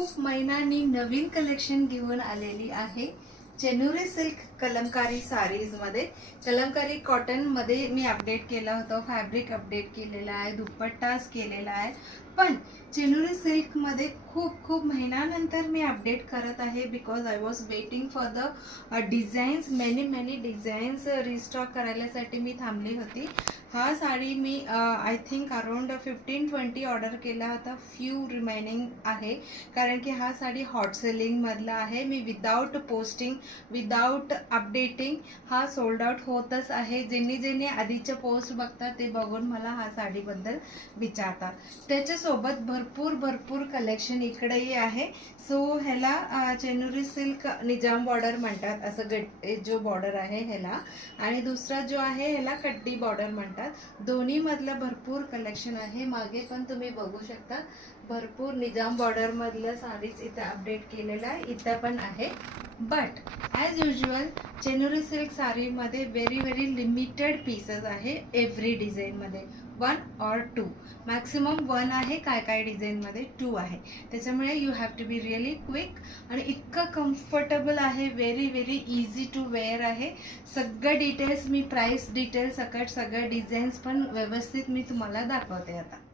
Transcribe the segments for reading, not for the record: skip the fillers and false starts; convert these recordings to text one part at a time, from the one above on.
खूप महिन्यांनी नवीन कलेक्शन घेऊन आलेली आहे। चेनुरी सिल्क कलमकारी साडीज मध्ये कलमकारी कॉटन मध्ये मी अपडेट केला होता, फॅब्रिक अपडेट केलेला आहे, दुपट्टाच केलेला आहे। पण चेनुरी सिल्क मध्ये खूप महिन्यानंतर मी अपडेट करत आहे because I was waiting for the designs, many designs restock करायसाठी मी थांबली होती। हा साडी मी आय थिंक अराउंड 15-20 ऑर्डर केला होता, फ्यू रिमेनिंग आहे कारण की हा साडी हॉट सेलिंग मधला आहे। Me without posting, without updating हा सोल्ड आउट होतच आहे। ज्यांनी आधीचे पोस्ट बघतात ते बघून मला हा साडीबद्दल विचारतात। त्याच्यासोबत भरपूर कलेक्शन इकडेही आहे। सो ह्याला चेनुरी सिल्क निजाम बॉर्डर म्हणतात, असं जो बॉर्डर आहे ह्याला, आणि दुसरा जो आहे ह्याला कड्डी बॉर्डर म्हणतात। दोन्ही मधलं भरपूर कलेक्शन आहे। मागे पण तुम्ही बघू शकता भरपूर निजाम बॉर्डर मधलं साडीज इथे अपडेट केलेला आहे, इथे पण आहे। बट ॲज युजल चेनुरी सिल्क साडीमध्ये व्हेरी लिमिटेड पीसेस आहे। एव्हरी डिझाईनमध्ये 1 or 2, मॅक्सिमम 1 आहे, काय डिझाईनमध्ये 2 आहे। त्याच्यामुळे you have to be really quick, आणि इतकं कम्फर्टेबल आहे, व्हेरी इझी टू वेअर आहे। सगळं डिटेल्स मी, प्राइस डिटेल्स सकट सगळं डिझाईन्स पण व्यवस्थित मी तुम्हाला दाखवते आता।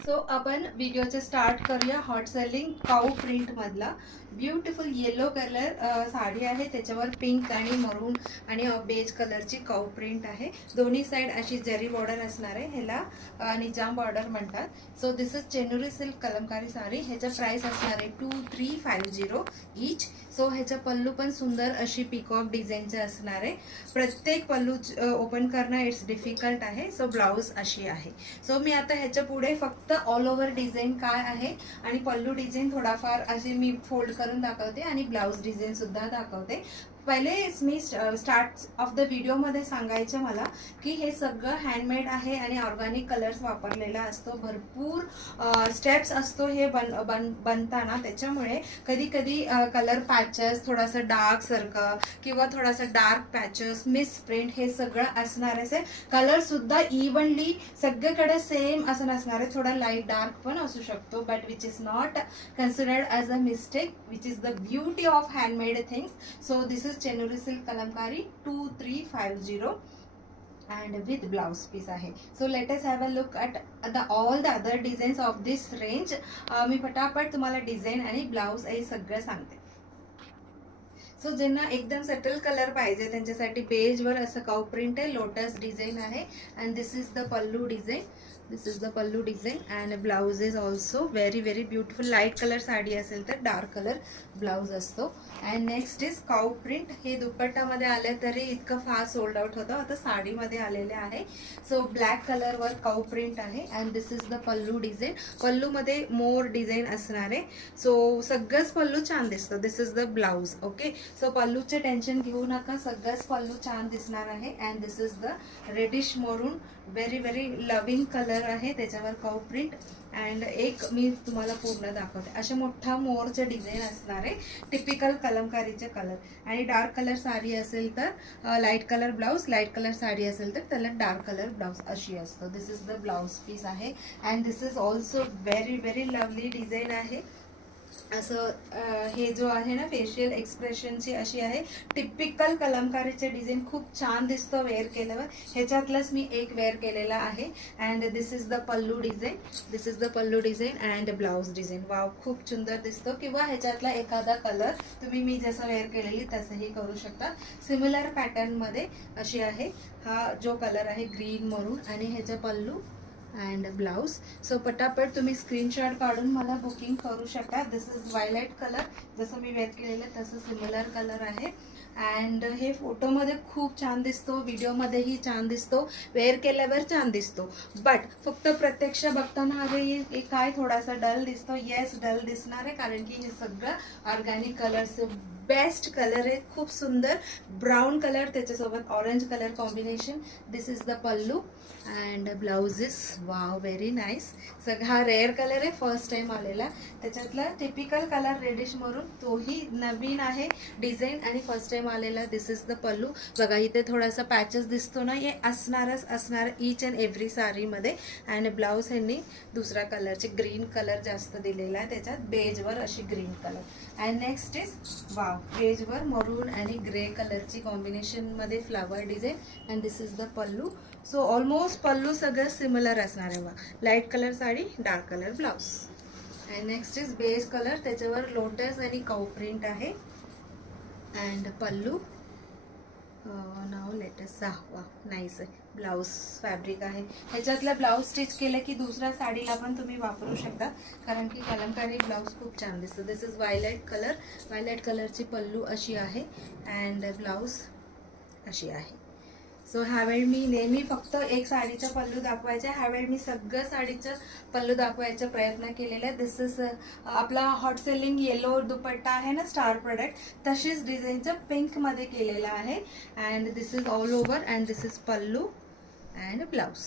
सो आपण व्हिडिओचे स्टार्ट करूया। हॉट सेलिंग काऊ प्रिंट मधला ब्युटिफुल येलो कलर साडी आहे, त्याच्यावर पिंक आणि मरून आणि बेज कलरची काऊ प्रिंट आहे। दोन्ही साइड अशी जरी बॉर्डर असणार आहे, ह्याला निजाम बॉर्डर म्हणतात। So this is Chenuri silk Kalamkari sari. ह्याचा प्राइस असणार आहे 2350 ईच। सो ह्याचा पल्लू पण सुंदर अशी पिकॉक डिझाईनचे असणार आहे। प्रत्येक पल्लू ओपन करणं इट्स डिफिकल्ट आहे। सो ब्लाउज अशी आहे। सो मी आता ह्याच्या पुढे फक्त ऑल ओव्हर डिझाईन काय आहे आणि पल्लू डिझाईन थोडाफार असे मी फोल्ड करून दाखवते आणि ब्लाउज डिझाईन सुद्धा दाखवते। पहिले मी स्टार्ट ऑफ द व्हिडिओ मध्ये सांगायचं मला की हे सगळं हँडमेड आहे आणि ऑर्गॅनिक कलर्स वापरलेला असतो। भरपूर स्टेप्स असतो हे बनताना, त्याच्यामुळे कधी कलर पॅचेस, थोडासा डार्क सर्कल किंवा थोडासा डार्क पॅचेस, मिस प्रिंट हे सगळं असणार आहे। कलर सुद्धा इव्हनली सगळीकडे सेम असं नसणार आहे, थोडा लाईट डार्क पण असू शकतो, but which is not considered as a mistake, which is the beauty of handmade things. So this is Chenuri silk Kalamkari 2350 and with blouse piece आहे। So let us have a look at all the other designs of this range। मी पटापट तुम्हाला design आणि blouse हे सगळं सांगते। So ज्यांना एकदम subtle colour पाहिजे त्यांच्यासाठी बेज वर असं काऊ प्रिंट आहे, लोटस डिझाईन आहे, and this is the pallu design. This is the pallu design and blouse is also very beautiful. Light colour sari असेल तर डार्क कलर ब्लाउज असतो। And next is cow print. हे दुपट्टामध्ये आले तरी इतकं फास्ट सोल्ड आउट होतं, आता साडीमध्ये आलेले आहे। सो ब्लॅक कलरवर काऊ प्रिंट आहे and this is the pallu design. पल्लूमध्ये मोर डिझाईन असणार आहे। सो सगळंच पल्लू छान दिसतं। This is the blouse. Okay, so पल्लूचे टेन्शन घेऊ नका, सगळंच पल्लू छान दिसणार आहे। And this is the reddish maroon, very loving colour आहे, त्याच्यावर काऊ प्रिंट। अँड एक मी तुम्हाला पूर्ण दाखवते, अशा मोठा मोरचे डिझाईन असणार आहे, टिपिकल कलमकारीचे कलर। आणि डार्क कलर साडी असेल तर light colour blouse, light colour sari असेल तर त्याला डार्क कलर ब्लाउज अशी असतो। दिस इज द ब्लाउज पीस आहे and this is also very lovely design आहे। असं हे जो आहे ना फेशियल एक्सप्रेशनची अशी आहे, टिपिकल कलमकारीचे डिझाईन, खूप छान दिसतो वेअर केल्यावर। ह्याच्यातलंच मी एक वेअर केलेला आहे। And this is the pallu design, this is the pallu design and blouse design. Wow, खूप सुंदर दिसतो। किंवा ह्याच्यातला एखादा कलर तुम्ही मी जसं वेअर केलेली तसंही करू शकता। सिमिलर पॅटर्न मध्ये अशी आहे। हा जो कलर आहे ग्रीन मरून आणि ह्याचा पल्लू अँड ब्लाउज। सो पटापट तुम्ही स्क्रीनशॉट काढून मला बुकिंग करू शकता। दिस इज वायलेट कलर, जसं मी वेअर केलेलं तसं सिमिलर कलर आहे। अँड हे फोटोमध्ये खूप छान दिसतो, व्हिडिओमध्येही छान दिसतो, वेअर केल्यावर छान दिसतो, बट फक्त प्रत्यक्ष बघताना हे काय थोडासा डल दिसतो। येस, डल दिसणार आहे कारण की हे सगळं ऑर्गॅनिक कलरचं बेस्ट कलर आहे, खूप सुंदर ब्राऊन कलर, त्याच्यासोबत orange colour combination. This is the pallu and blouse is wow, very nice. हा रेअर कलर आहे, फर्स्ट टाइम आलेला. त्याच्यातला टिपिकल कलर रेडिश मरून, तोही नवीन आहे डिझाईन आणि फर्स्ट टाइम आलेला. दिस इज द पल्लू. बघा इथे थोडासा पॅचेस दिसतो ना, हे असणारच असणार ईच अँड एव्हरी साडीमध्ये. आणि ब्लाऊज ह्यांनी दुसरा कलरचे ग्रीन कलर जास्त दिलेला आहे त्याच्यात, बेजवर अशी green colour. And next is wow, बेजवर मरून आणि ग्रे कलरची कॉम्बिनेशनमध्ये flower design. And this is the pallu. So almost pallu सगळं सिमिलर असणार आहे. Light colour sari, dark colour blouse. And next is beige colour, त्याच्यावर लोटस आणि काऊ प्रिंट आहे. अँड पल्लू नाव लेटेस्ट. वा नाईस आहे. ब्लाऊज फॅब्रिक आहे. ह्याच्यातलं ब्लाऊज स्टिच केलं की दुसऱ्या साडीला पण तुम्ही वापरू शकता, कारण की कलमकारी ब्लाऊज खूप छान दिसतं. This is violet colour. Violet कलरची पल्लू अशी आहे अँड ब्लाऊज अशी आहे. सो ह्यावेळी मी नेहमी फक्त एक साडीचा पल्लू दाखवायचा, ह्यावेळी मी सगळं साडीचं पल्लू दाखवायचा प्रयत्न केलेला आहे. दिस इज आपला हॉट सेलिंग येलो दुपट्टा आहे ना, स्टार प्रोडक्ट, तशीच डिझाईनचं पिंकमध्ये केलेलं आहे. And this is all over and this is pallu and blouse.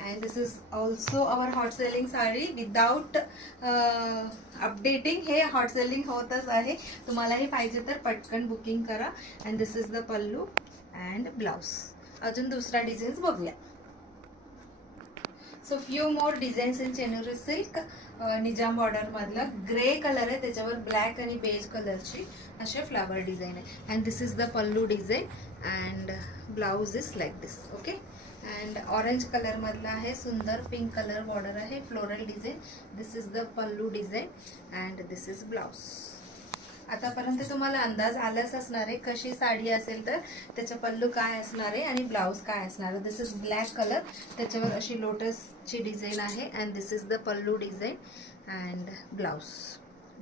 And this is also our hot selling sari without updating. हे हॉट सेलिंग होतच आहे, तुम्हालाही पाहिजे तर पटकन बुकिंग करा. And this is the pallu and blouse. अजून दुसरा डिझाईन्स बघूया. So few more designs in Chenuri silk. Nizam border मधला ग्रे कलर आहे, त्याच्यावर ब्लॅक आणि बेज कलरची असे फ्लावर डिझाईन आहे. And this is the pallu design and blouse is like this. Okay. And orange colour मधला आहे, सुंदर पिंक कलर बॉर्डर आहे, floral design. This is the pallu design and this is blouse. आतापर्यंत तुम्हाला अंदाज आलाच असणार आहे कशी साडी असेल तर त्याचा पल्लू काय असणार आहे आणि ब्लाऊज काय असणार आहे. दिस इज ब्लॅक कलर, त्याच्यावर अशी लोटसची डिझाईन आहे. And this is the pallu design and blouse.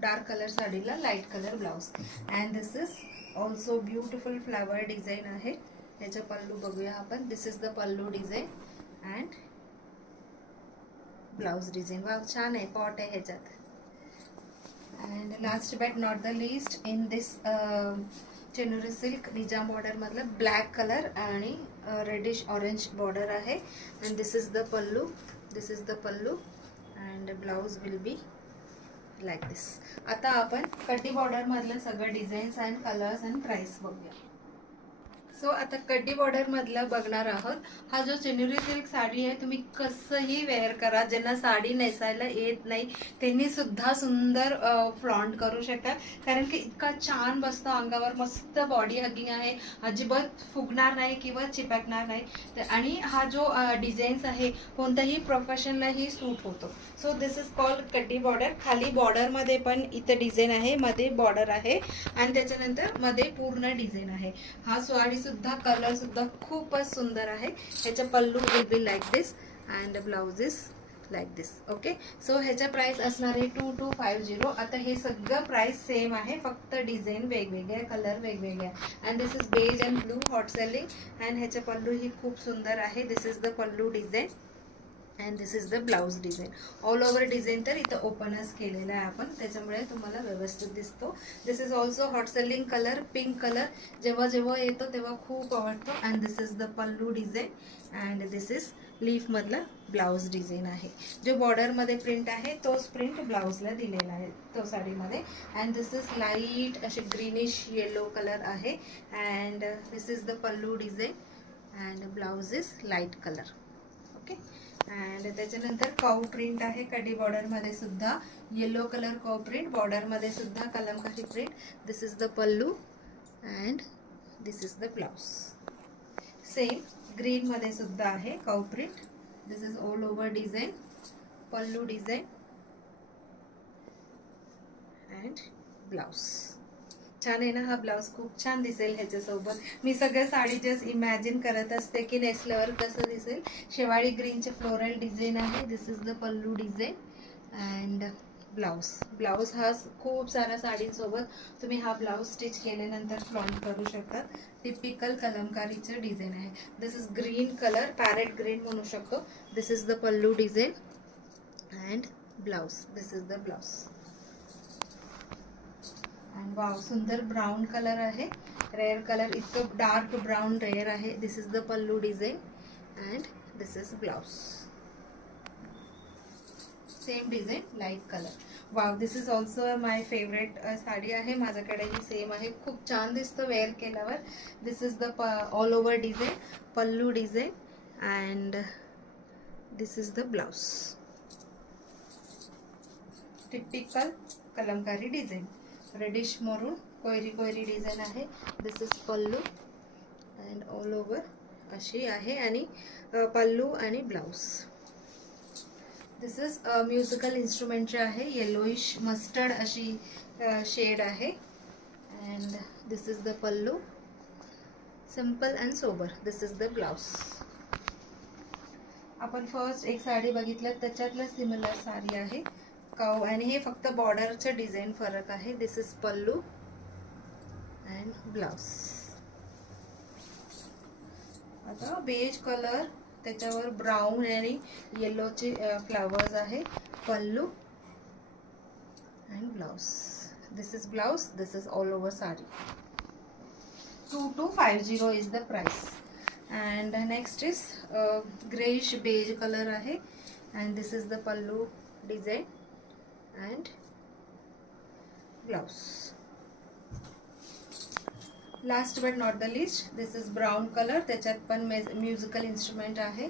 Dark colour साडीला light colour blouse. And this is also beautiful flower design आहे. त्याचा पल्लू बघूया आपण. This is the pallu design and blouse design. वा छान आहे, पॉट आहे ह्याच्यात. And last but not the least in this Chenuri silk Nizam border मधलं ब्लॅक कलर आणि रेडिश ऑरेंज बॉर्डर आहे. And this is the pallu. This is the pallu and blouse will be like this. आता आपण कड्डी बॉर्डर मधलं सगळं designs and colours and price बघूया. So आता कड्डी बॉर्डर मधला बघणार आहोत. हा जो चेनुरी सिल्क साडी आहे, तुम्ही कसंही वेअर करा, ज्यांना साडी नेसायला येत नाही त्यांनी सुद्धा सुंदर फ्लॉन्ट करू शकता, कारण की इतका छान बसतं अंगावर. मस्त बॉडी हगिंग आहे, अजिबात फुगणार नाही किंवा चिपकणार नाही. आणि हा जो डिझाईन्स आहे कोणत्याही प्रोफेशनलाही सूट होतो. सो दिस इज कॉल्ड कड्डी बॉर्डर. खाली बॉर्डरमध्ये पण इथं डिझाईन आहे, मध्ये बॉर्डर आहे आणि त्याच्यानंतर मध्ये पूर्ण डिझाईन आहे. हा साडी सुद्धा कलर सुद्धा खूपच सुंदर आहे. ह्याचा pallu will be like this and blouse is like this. Okay. So ह्याचा प्राइस असणार आहे 2250. आता हे सगळं प्राइस सेम आहे, फक्त डिझाईन वेगवेगळे, कलर वेगवेगळे. And this is beige and blue hot selling. And ह्याचा पल्लू ही खूप सुंदर आहे. This is the pallu design and this is the blouse design. All over design तर इथं ओपनच केलेलं आहे आपण, त्याच्यामुळे तुम्हाला व्यवस्थित दिसतो. This is also hot selling colour, pink colour. जेव्हा जेव्हा येतो तेव्हा खूप आवडतो. And this is the pallu design and this is leaf मधला ब्लाऊज डिझाईन आहे. जो बॉर्डरमध्ये प्रिंट आहे तोच प्रिंट ब्लाऊजला दिलेला आहे तो साडीमध्ये. अँड दिस इज लाईट असे ग्रीनिश येलो कलर आहे. And this is the pallu design and blouse is light colour. Okay. And त्याच्यानंतर काऊ प्रिंट आहे कडी बॉर्डर मध्ये सुद्धा, yellow colour cow print, border मध्ये सुद्धा Kalamkari print. This is the pallu and this is the blouse. Same green मध्ये सुद्धा आहे cow print. This is all over design, pallu design and blouse. छान आहे ना हा ब्लाऊज, खूप छान दिसेल ह्याच्यासोबत. मी सगळ्या साडी जस्ट इमॅजिन करत असते की नेसल्यावर कसं दिसेल. शेवाळी ग्रीनचे फ्लोरल डिझाईन आहे. This is the pallu design and blouse. Blouse हा खूप साऱ्या साडींसोबत तुम्ही हा ब्लाऊज स्टिच केल्यानंतर फ्लॉन्ट करू शकता. टिपिकल कलमकारीचं डिझाईन आहे. This is green colour, parrot green म्हणू शकतो. This is the pallu design and blouse. This is the blouse. And wow, सुंदर ब्राऊन कलर आहे, रेअर कलर, इतकं डार्क ब्राऊन रेअर आहे. This is the pallu design and this is blouse. Same design light colour. Wow, this is also my favourite sari आहे. माझ्याकडे ही same आहे. खूप छान दिसतं वेअर केल्यावर. This is the all over design, pallu design and this is the blouse. Typical Kalamkari design, reddish maroon कोयरी कोयरी design आहे. This is pallu and all over अशी आहे आणि पल्लू आणि ब्लाउज. दिस इज म्युझिकल इन्स्ट्रुमेंटचे आहे. येलोइश मस्टर्ड अशी शेड आहे and this is the pallu, simple and sober. This is the blouse. आपण फर्स्ट एक साडी बघितलं त्याच्यातलं सिमिलर साडी आहे काऊ आणि हे फक्त बॉर्डरचं डिझाईन फरक आहे. This is pallu and blouse. आता बेज कलर, त्याच्यावर ब्राऊन आणि येलोचे फ्लावर्स आहे. Pallu and blouse. This is blouse. This is all over sari. 2250 is the price. And next is greyish beige colour आहे and this is the pallu design and blouse. Last but not the list, this is brown colour. त्याच्यात पण musical instrument आहे.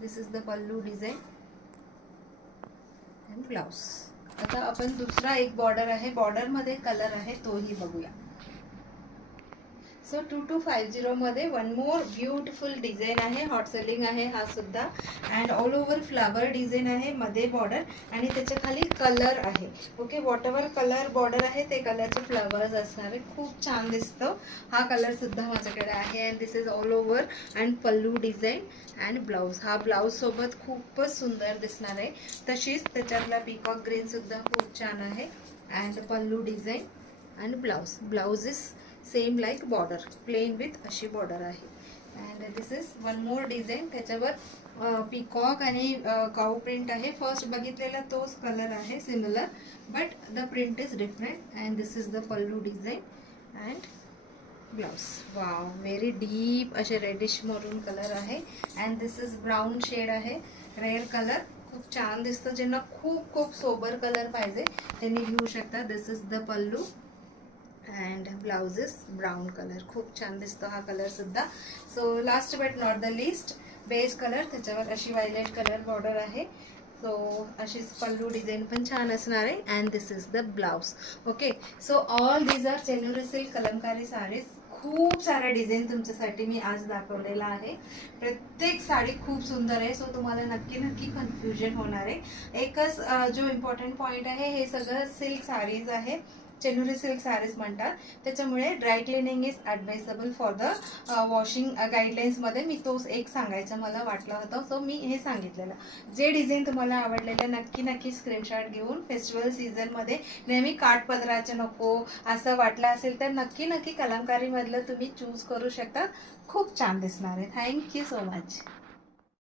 This is the pallu design and blouse. आता आपण दुसरा एक border आहे, बॉर्डरमध्ये colour आहे तोही बघूया. सो 2250 मध्ये वन मोर ब्युटिफुल डिझाईन आहे. हॉट सेलिंग आहे हा सुद्धा and all over flower design आहे. मध्ये बॉर्डर आणि त्याच्या खाली कलर आहे. Okay, what ever colour border आहे ते कलरचे फ्लावर्स असणार आहे. खूप छान दिसतं. हा कलर सुद्धा माझ्याकडे आहे and this is all over and pallu design and blouse. हा ब्लाउज सोबत खूपच सुंदर दिसणार आहे. तशीच त्याच्यातला पीकॉक ग्रीन सुद्धा खूप छान आहे and pallu design and blouse. Blouse is same like border, plain with अशी बॉर्डर आहे and this is one more design. त्याच्यावर पीकॉक आणि काऊ प्रिंट आहे. फर्स्ट बघितलेला तोच कलर आहे similar but the print is different and this is the pallu design and blouse. Wow, very deep असे reddish maroon colour आहे and this is brown shade आहे, red colour. खूप छान दिसतं. ज्यांना खूप खूप सोबर कलर पाहिजे त्यांनी घेऊ शकता. This is the pallu and blouse is brown colour. खूप छान दिसतो हा कलर सुद्धा. So last but not the list, beige colour. त्याच्यावर अशी व्हायलेट कलर बॉर्डर आहे. सो अशीच पल्लू डिझाईन पण छान असणार आहे and this is the blouse. Okay, so all these are चेनुरी सिल्क कलमकारी साडीज. खूप साऱ्या डिझाईन तुमच्यासाठी मी आज दाखवलेला आहे. प्रत्येक साडी खूप सुंदर आहे. सो तुम्हाला नक्की नक्की कन्फ्युजन होणार आहे. एकच जो इम्पॉर्टंट पॉईंट आहे, हे सगळं सिल्क साडीज आहे, चेनुरी सिल्क साडीज म्हणतात. त्याच्यामुळे dry cleaning is advisable for the washing गाईडलाईन्समध्ये मी तोच एक सांगायचं मला वाटलं होतं. सो मी हे सांगितलेलं. जे डिझाईन तुम्हाला आवडलेलं नक्की नक्की स्क्रीनशॉट घेऊन फेस्टिवल सीझनमध्ये नेहमी काठपदराचं नको असं वाटलं असेल तर नक्की नक्की कलमकारीमधलं तुम्ही चूज करू शकता. खूप छान दिसणार आहे. Thank you so much.